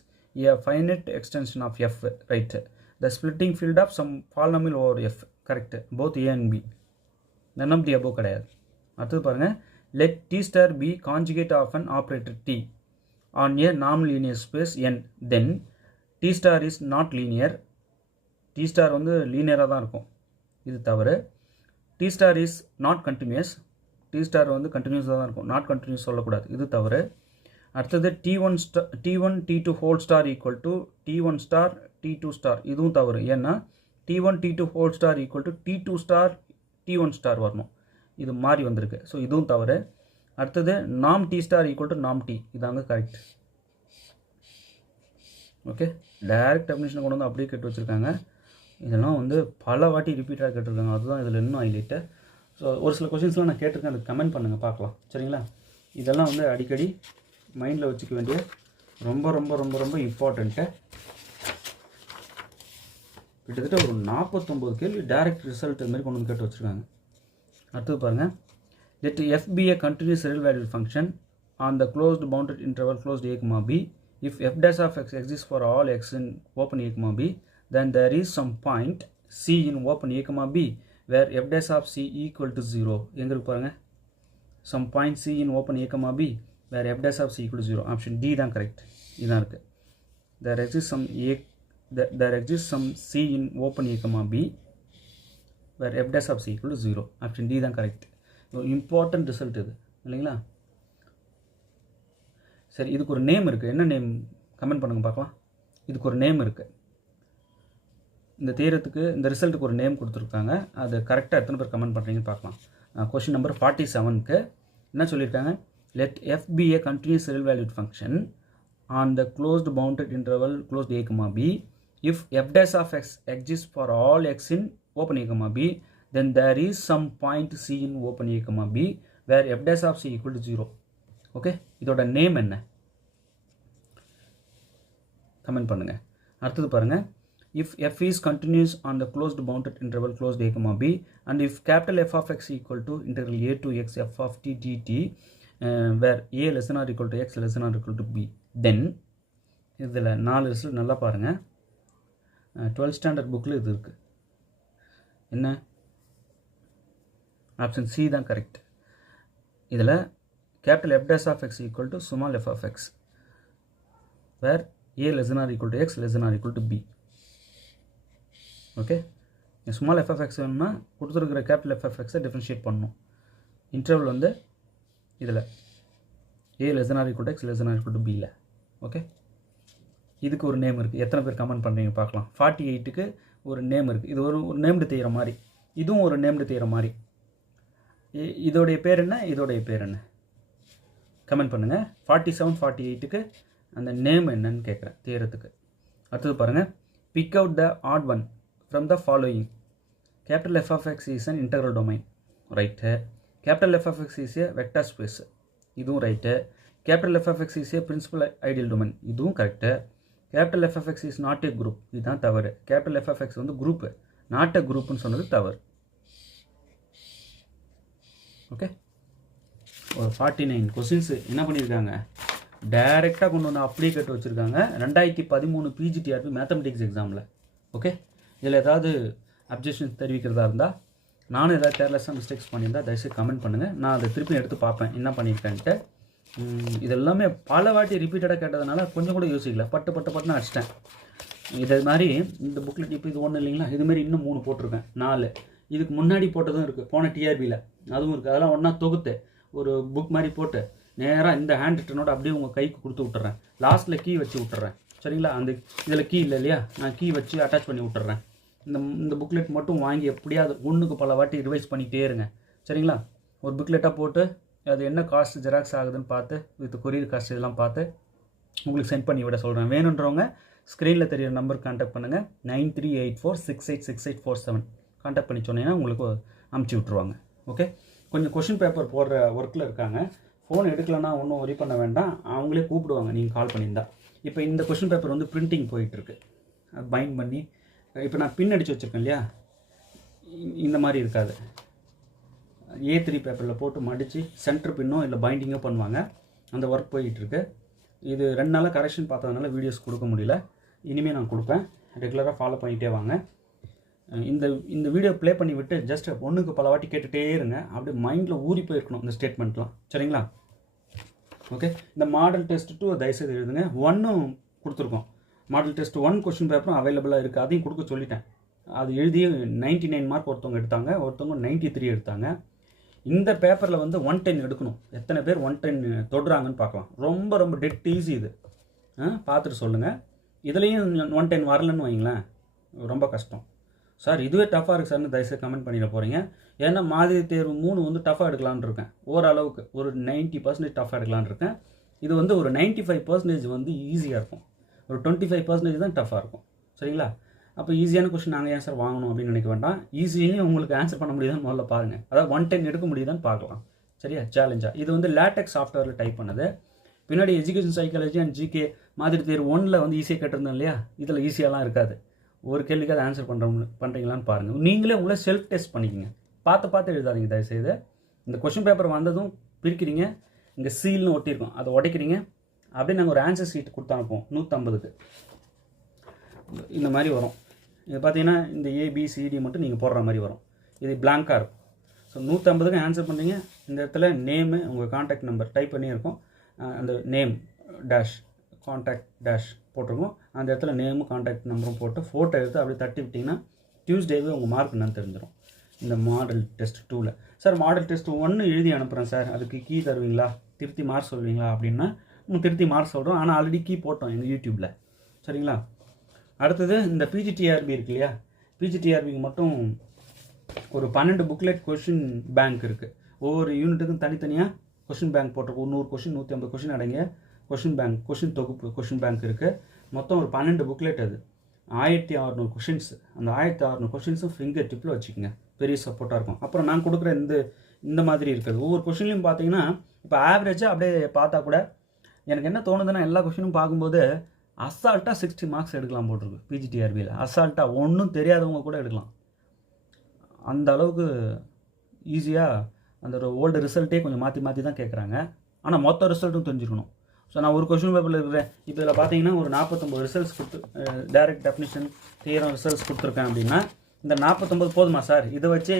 a finite extension of f, right? The splitting field of some polynomial over f, correct? Both a and b. None of the above கிடையாது. அடுத்து பாருங்க, let t star be conjugate of an operator t on a non-linear space n, then T star is not linear. T star வந்து லீனியராக தான் இருக்கும், இது தவறு. T star is not continuous. T star வந்து கண்டினியூஸாக தான் இருக்கும், நாட் கண்டினியூஸ் சொல்லக்கூடாது, இது தவறு. அடுத்தது T1 T2 whole star equal to T1 star T2 star, இதுவும் தவறு. ஏன்னா T1 T2 whole star equal to T2 star T1 star வரணும், இது மாறி வந்திருக்கு. ஸோ இதுவும் தவறு. அடுத்தது நாம் டி ஸ்டார் ஈக்குவல் டு நாம் டி, இதாங்க கரெக்ட். ஓகே, டைரக்ட் டெஃபினிஷனை கொண்டு வந்து அப்படியே கேட்டு வச்சுருக்காங்க. இதெல்லாம் வந்து பல வாட்டி ரிப்பீட்டாக கேட்டிருக்காங்க, அதுதான் இதில் இன்னும் ஹைலைட்டு. ஸோ ஒரு சில கொஷின்ஸ்லாம் நான் கேட்டிருக்கேன், அதுக்கு கமெண்ட் பண்ணுங்கள் பார்க்கலாம், சரிங்களா? இதெல்லாம் வந்து அடிக்கடி மைண்டில் வச்சுக்க வேண்டிய ரொம்ப ரொம்ப ரொம்ப ரொம்ப இம்பார்ட்டண்ட்டு. கிட்டத்தட்ட ஒரு 49 கேள்வி டைரக்ட் ரிசல்ட் இது மாதிரி கொண்டு வந்து கேட்டு வச்சுருக்காங்க. அடுத்தது பாருங்கள், let f be a continuous real valued function on the closed bounded interval closed a comma b. If f dash of x exists for all x in open a comma b, then there is some point c in open a comma b where f dash of c equal to 0. எங்க இருக்கு பாருங்க, some point c in open a comma b where f dash of c equal to 0. Option D தான் correct, இதுதான் இருக்குது. there exists some c in open a comma b where f dash of c equal to 0. Option D தான் correct. Important result இது இல்லைங்களா? சரி, இதுக்கு ஒரு name இருக்குது, என்ன நேம் கமெண்ட் பண்ணுங்க பார்க்கலாம். இதுக்கு ஒரு நேம் இருக்குது, இந்த தேரத்துக்கு இந்த ரிசல்ட்டுக்கு ஒரு நேம் கொடுத்துருக்காங்க, அது கரெக்டாக எத்தனை பேர் கமெண்ட் பண்ணுறீங்கன்னு பார்க்கலாம். கொஷின் நம்பர் 47க்கு என்ன சொல்லியிருக்காங்க, let F be A continuous real valued function on the closed bounded interval closed A comma B if F dash of X exist for all X in open A comma B then there is some point c in open a comma b where f dash of c equal to 0. Okay, இதோட name என்ன comment பண்ணுங்க. அடுத்தது பாருங்க, if f is continuous on the closed bounded interval closed a comma b and if capital F of x equal to integral a to x f of t dt where a less than or equal to x less than or equal to b, then இதில் 4 result நல்லா பாருங்க. 12th standard புக்கில் இது இருக்குது. என்ன? Option C தான் correct. இதில் capital F dash of x equal to small f of x where a less than or equal to x less than or equal to b. Okay, small f of x வேணும்னா கொடுத்துருக்கிற capital F of எக்ஸை differentiate பண்ணணும். Interval வந்து இதில் a less than or equal to x less than or equal to பியில். Okay, இதுக்கு ஒரு name இருக்குது, எத்தனை பேர் கமெண்ட் பண்ணுறீங்க பார்க்கலாம். 48க்கு ஒரு நேம் இருக்குது, இது ஒரு நேம்டு செய்கிற மாதிரி, இதுவும் ஒரு நேம்டு செய்கிற மாதிரி. இதோடைய பேர் என்ன, இதோடைய பேர் என்ன கமெண்ட் பண்ணுங்கள். 47 48க்கு அந்த நேம் என்னன்னு கேட்குறேன் தேரத்துக்கு. அடுத்தது பாருங்கள், pick out the odd one from the following. Capital F of x is an integral domain, right. Capital F of x is a vector space, இதுவும் right. Capital F of x is a principal ideal domain, இதுவும் correct. Capital F of x is not a group, இதுதான் தவறு. Capital F of x வந்து group, not a குரூப்னு சொன்னது தவறு. Okay, ஒரு 49 questions என்ன பண்ணியிருக்காங்க, டைரெக்டாக கொண்டு வந்து அப்படியே கேட்டு வச்சுருக்காங்க 2013 பிஜிடிஆர்பி மேத்தமெட்டிக்ஸ் எக்ஸாமில். ஓகே, இதில் ஏதாவது அப்ஜெக்ஷன்ஸ் தெரிவிக்கிறதா இருந்தால், நானும் ஏதாவது கேர்லெஸ்ஸாக மிஸ்டேக்ஸ் பண்ணியிருந்தால் தயவுசெய்து கமெண்ட் பண்ணுங்கள், நான் அதை திருப்பி எடுத்து பார்ப்பேன் என்ன பண்ணியிருக்கேன்ட்டு. இதெல்லாமே பல வாட்டி ரிப்பீட்டடாக கேட்டதுனால கொஞ்சம் கூட யோசிக்கல, பட்டுன்னு அடிச்சிட்டேன். இது மாதிரி இந்த புக்கில் இப்போ இது ஒன்றும் இல்லைங்களா, இதுமாரி இன்னும் 3 போட்டிருக்கேன், 4 இதுக்கு முன்னாடி போட்டதும் இருக்குது, போன டிஆர்பியில் அதுவும் இருக்குது. அதெல்லாம் ஒன்றா தொகுத்து ஒரு புக் மாதிரி போட்டு நேராக இந்த ஹேண்ட் ரிட்டனோட அப்படியே உங்கள் கைக்கு கொடுத்து விட்டுறேன். லாஸ்ட்டில் கீ வச்சு விட்டுறேன், சரிங்களா? அந்த இதில் கீ இல்லை இல்லையா, நான் கீ வச்சு அட்டாச் பண்ணி விட்டுறேன். இந்த புக்லெட் மட்டும் வாங்கி எப்படியாவது ஒன்றுக்கு பல வாட்டி ரிவைஸ் பண்ணிகிட்டே இருங்க, சரிங்களா? ஒரு புக்லெட்டாக போட்டு அது என்ன காஸ்ட் ஜெராக்ஸ் ஆகுதுன்னு பார்த்து வித் கொரியர் காஸ்ட் இதெல்லாம் பார்த்து உங்களுக்கு சென்ட் பண்ணி விட சொல்கிறேன். வேணுன்றவங்க ஸ்க்ரீனில் தெரியிற நம்பர் கான்டாக்ட் பண்ணுங்கள். 9384686847 கான்டாக்ட் பண்ணி சொன்னீங்கன்னா உங்களுக்கு அமுச்சு விட்ருவாங்க. ஓகே, கொஞ்சம் கொஷின் பேப்பர் போடுற ஒர்க்கில் இருக்காங்க, ஃபோன் எடுக்கலைன்னா ஒன்றும் ஒரி பண்ண வேண்டாம், அவங்களே கூப்பிடுவாங்க நீங்கள் கால் பண்ணியிருந்தா. இப்போ இந்த கொஷின் பேப்பர் வந்து பிரிண்டிங் போயிட்டுருக்கு, அது பைண்ட் பண்ணி இப்போ நான் பின் அடித்து வச்சுருக்கேன் இல்லையா, இந்த மாதிரி இருக்காது. A3 பேப்பரில் போட்டு மடித்து சென்டர் பின்னோ இல்லை பைண்டிங்கோ பண்ணுவாங்க, அந்த ஒர்க் போயிட்டுருக்கு. இது 2 நாளாக கரெக்ஷன் பார்த்ததுனால வீடியோஸ் கொடுக்க முடியல, இனிமேல் நான் கொடுப்பேன். ரெகுலராக ஃபாலோ பண்ணிகிட்டே வாங்க. இந்த வீடியோ ப்ளே பண்ணி விட்டு ஜஸ்ட் ஒன்றுக்கு பல வாட்டி கேட்டுகிட்டே இருங்க, அப்படியே மைண்டில் ஊறி போயிருக்கணும் இந்த ஸ்டேட்மெண்ட்லாம், சரிங்களா? ஓகே, இந்த மாடல் டெஸ்ட் 2 தயவுசெய்து எழுதுங்க. 1 கொடுத்துருக்கோம், மாடல் டெஸ்ட் 1 கொஷின் பேப்பரும் அவைலபிளாக இருக்குது, அதையும் கொடுக்க சொல்லிட்டேன். அது எழுதி 99 மார்க் ஒருத்தவங்க எடுத்தாங்க, ஒருத்தவங்க 93 எடுத்தாங்க. இந்த பேப்பரில் வந்து 110 எடுக்கணும். எத்தனை பேர் 110 தொடுறாங்கன்னு பார்க்கலாம். ரொம்ப ரொம்ப டெட் ஈஸி இது. பார்த்துட்டு சொல்லுங்கள். இதுலேயும் 110 வரலன்னு வைங்களேன், ரொம்ப கஷ்டம். சார் இதுவே டஃப்பாக இருக்குது சார்னு தயவுசெய்து கமெண்ட் பண்ணிட போகிறீங்க. ஏன்னா மாதிரி தேர்வு 3 வந்து டஃப்பாக எடுக்கலான்னு இருக்கேன். ஓரளவுக்கு ஒரு 90% டஃப்பாக எடுக்கலான்னு இருக்கேன். இது வந்து ஒரு 95% வந்து ஈஸியாக இருக்கும், ஒரு 25% தான் டஃப்பாக இருக்கும். சரிங்களா? அப்போ ஈஸியான கொஸ்டின் நாங்கள் ஏன் சார் வாங்கணும் அப்படின்னு நினைக்க வேண்டாம். ஈஸியிலையும் உங்களுக்கு ஆன்சர் பண்ண முடியுதான்னு முதல்ல பாருங்கள். அதாவது 110 எடுக்க முடியுதான்னு பார்க்கலாம். சரியா? சேலஞ்சாக இது வந்து லேட்டெக்ஸ் சாஃப்ட்வேரில் டைப் பண்ணது. பின்னாடி எஜுகேஷன் சைக்காலஜி அண்ட் ஜிகே மாதிரி தேர்வு 1ல் வந்து ஈஸியாக கேட்டிருந்தோம் இல்லையா, இதில் ஈஸியாலாம் இருக்காது. ஒரு கேள்விக்கு அதை ஆன்சர் பண்ணுறீங்களான்னு பாருங்கள். நீங்களே உங்களை செல்ஃப் டெஸ்ட் பண்ணிக்கோங்க. பார்த்து எழுதாதீங்க தயவுசெய்து. இந்த கொஷின் பேப்பர் வந்ததும் பிரிக்கிறீங்க, இங்கே சீல்னு ஒட்டியிருக்கோம், அதை உடைக்கிறீங்க. அப்படியே நாங்கள் ஒரு ஆன்சர் ஷீட் கொடுத்து அனுப்புவோம் 150க்கு. இந்த மாதிரி வரும். இது பார்த்தீங்கன்னா இந்த ஏபிசிடி மட்டும் நீங்கள் போடுற மாதிரி வரும். இது பிளாங்காக இருக்கும். ஸோ 150க்கு ஆன்சர் பண்ணுறீங்க. இந்த இடத்துல நேமு, உங்கள் கான்டாக்ட் நம்பர் டைப் பண்ணியிருக்கோம். அந்த நேம் டேஷ் கான்டாக்ட் டேஷ் போட்டிருக்கோம். அந்த இடத்துல நேமும் கான்டாக்ட் நம்பரும் போட்டு ஃபோட்டோ எடுத்து அப்படியே தட்டி விட்டிங்கன்னா டியூஸ்டேவே உங்கள் மார்க் என்னன்னு தெரிஞ்சிடும். இந்த மாடல் டெஸ்ட் 2ல் சார் மாடல் டெஸ்ட் 1 எழுதி அனுப்புகிறேன் சார், அதுக்கு கீ தருவீங்களா, திருத்தி மார்க் சொல்வீங்களா அப்படின்னா திருத்தி மார்க் சொல்கிறோம். ஆனால் ஆல்ரெடி கீ போட்டோம் எங்கள் யூடியூப்பில். சரிங்களா? அடுத்தது இந்த பிஜிடிஆர்பி இருக்கு இல்லையா, பிஜிடிஆர்பிக்கு மட்டும் ஒரு 12 புக்லெட் கொஷின் பேங்க் இருக்குது. ஒவ்வொரு யூனிட்டுக்கும் தனித்தனியாக கொஷின் பேங்க் போட்டிருக்கோம். 100 கொஷின் 150 கொஷின் அடங்கிய கொஷின் பேங்க், கொஷின் தொகுப்பு கொஷின் பேங்க் இருக்குது. மொத்தம் ஒரு 12 புக்லெட். அது 1600 கொஷின்ஸ். அந்த 1600 கொஷின்ஸும் ஃபிங்கர் டிப்பில் வச்சுக்கோங்க, பெரிய சப்போர்ட்டாக இருக்கும். அப்புறம் நான் கொடுக்குற இந்த மாதிரி இருக்குது. ஒவ்வொரு கொஷின்லையும் பார்த்தீங்கன்னா இப்போ ஆவரேஜாக அப்படியே பார்த்தா கூட எனக்கு என்ன தோணுதுன்னா, எல்லா கொஷினும் பார்க்கும்போது அசால்ட்டாக 60 மார்க்ஸ் எடுக்கலாம் போட்டிருக்கு பிஜிடிஆர்பியில். அசால்ட்டாக ஒன்றும் தெரியாதவங்க கூட எடுக்கலாம். அந்த அளவுக்கு ஈஸியாக அந்த ஒரு ஓல்டு ரிசல்ட்டே கொஞ்சம் மாற்றி தான் கேட்குறாங்க. ஆனால் மொத்த ரிசல்ட்டும் தெரிஞ்சுக்கணும். ஸோ நான் ஒரு கொஷின் பேப்பரில் இருக்கிறேன். இப்போ இதில் பார்த்தீங்கன்னா ஒரு 49 results direct definition theorem results கொடுத்துருக்கேன் அப்படின்னா, இந்த 49 போதுமா சார், இதை வச்சு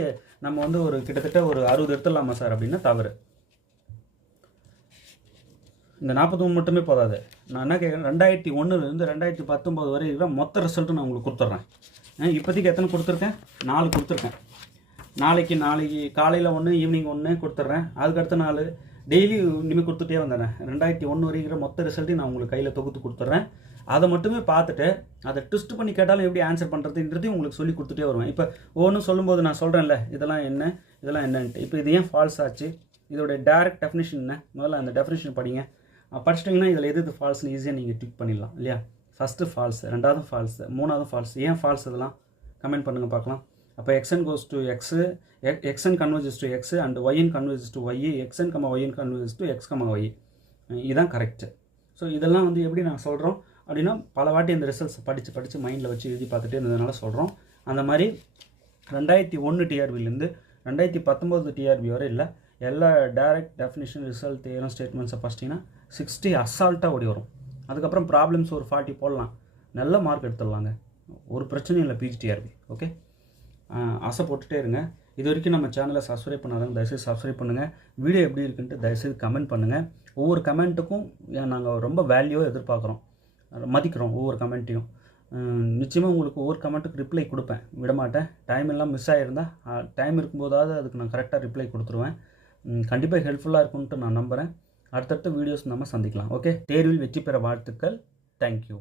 நம்ம வந்து ஒரு கிட்டத்தட்ட ஒரு 60 எடுத்துடலாமா சார் அப்படின்னா தவறு. இந்த 49 மட்டுமே போதாது. நான் என்ன கேட்குறேன், 2001 2019 வரை இருக்கிற மொத்த ரிசல்ட்டும் நான் உங்களுக்கு கொடுத்துட்றேன். இப்போதைக்கு எத்தனை கொடுத்துருக்கேன்? 4 கொடுத்துருக்கேன். நாளைக்கு காலையில் 1 ஈவினிங் 1 கொடுத்துட்றேன். அதுக்கடுத்த நாள் டெய்லி இனிமேல் கொடுத்துட்டே வந்தேன். 2001 வரைக்கிற மொத்த ரிசல்ட்டையும் நான் உங்களுக்கு கையில் தொகுத்து கொடுத்துட்றேன். அதை மட்டுமே பார்த்துட்டு அதை ட்விஸ்ட் பண்ணி கேட்டாலும் எப்படி ஆன்சர் பண்ணுறதுன்றதையும் உங்களுக்கு சொல்லி கொடுத்துட்டே வருவேன். இப்போ ஒவ்வொன்றும் சொல்லும்போது நான் சொல்கிறேன்ல, இதெல்லாம் என்னன்ட்டு. இப்போ இது ஏன் ஃபால்ஸ் ஆச்சு, இதோடைய டைரக்ட் டெஃபினிஷன் என்ன, முதல்ல அந்த டெஃபினிஷன் படிங்க. படிச்சிட்டிங்கன்னா இதில் எது ஃபால்ஸ்னு ஈஸியாக நீங்கள் டிக் பண்ணிடலாம் இல்லையா. ஃபஸ்ட்டு ஃபால்ஸ், ரெண்டாவது ஃபால்ஸ், மூணாவது ஃபால்ஸ். ஏன் ஃபால்ஸ் இதெல்லாம் கமெண்ட் பண்ணுங்கள் பார்க்கலாம். அப்போ xn goes to x, xn converges to x and yn converges to y, xn, yn converges to x, y. இதுதான் கரெக்டு. ஸோ இதெல்லாம் வந்து எப்படி நான் சொல்கிறோம் அப்படின்னா, பல வாட்டி இந்த ரிசல்ட்ஸ் படித்து மைண்டில் வச்சு எழுதி பார்த்துட்டே இருந்ததுனால சொல்கிறோம். அந்த மாதிரி 2001 டிஆர்பிலேருந்து 2019 டிஆர்பி வரை இல்லை, எல்லா டைரக்ட் டெஃபினிஷன் ரிசல்ட் தேரம் ஸ்டேட்மெண்ட்ஸை படிச்சிட்டிங்கன்னா 60 அசால்ட்டாக ஓடி வரும். அதுக்கப்புறம் ப்ராப்ளம்ஸ் ஒரு 40 போடலாம், நல்ல மார்க் எடுத்துடலாங்க. ஒரு பிரச்சனையும் இல்லை பிஜிடிஆர்பி. ஓகே, ஆசை போட்டுகிட்டே இருங்க. இது வரைக்கும் நம்ம சேனலை சப்ஸ்கிரைப் பண்ணாதவங்க தயவுசெய்து சப்ஸ்கிரைப் பண்ணுங்கள். வீடியோ எப்படி இருக்குன்ட்டு தயவுசெய்து கமெண்ட் பண்ணுங்கள். ஒவ்வொரு கமெண்ட்டுக்கும் நாங்கள் ரொம்ப வேல்யூவாக எதிர்பார்க்குறோம், மதிக்கிறோம் ஒவ்வொரு கமெண்ட்டையும். நிச்சயமாக உங்களுக்கு ஒவ்வொரு கமெண்ட்டுக்கு ரிப்ளை கொடுப்பேன், விடமாட்டேன். டைம் எல்லாம் மிஸ் ஆகிருந்தால் டைம் இருக்கும்போதாவது அதுக்கு நான் கரெக்டாக ரிப்ளை கொடுத்துருவேன். கண்டிப்பாக ஹெல்ப்ஃபுல்லாக இருக்கும்ன்ட்டு நான் நம்புகிறேன். அடுத்தடுத்த வீடியோஸ் நம்ம சந்திக்கலாம். ஓகே, தேர்வில் வெற்றி பெற வாழ்த்துக்கள். தேங்க்யூ.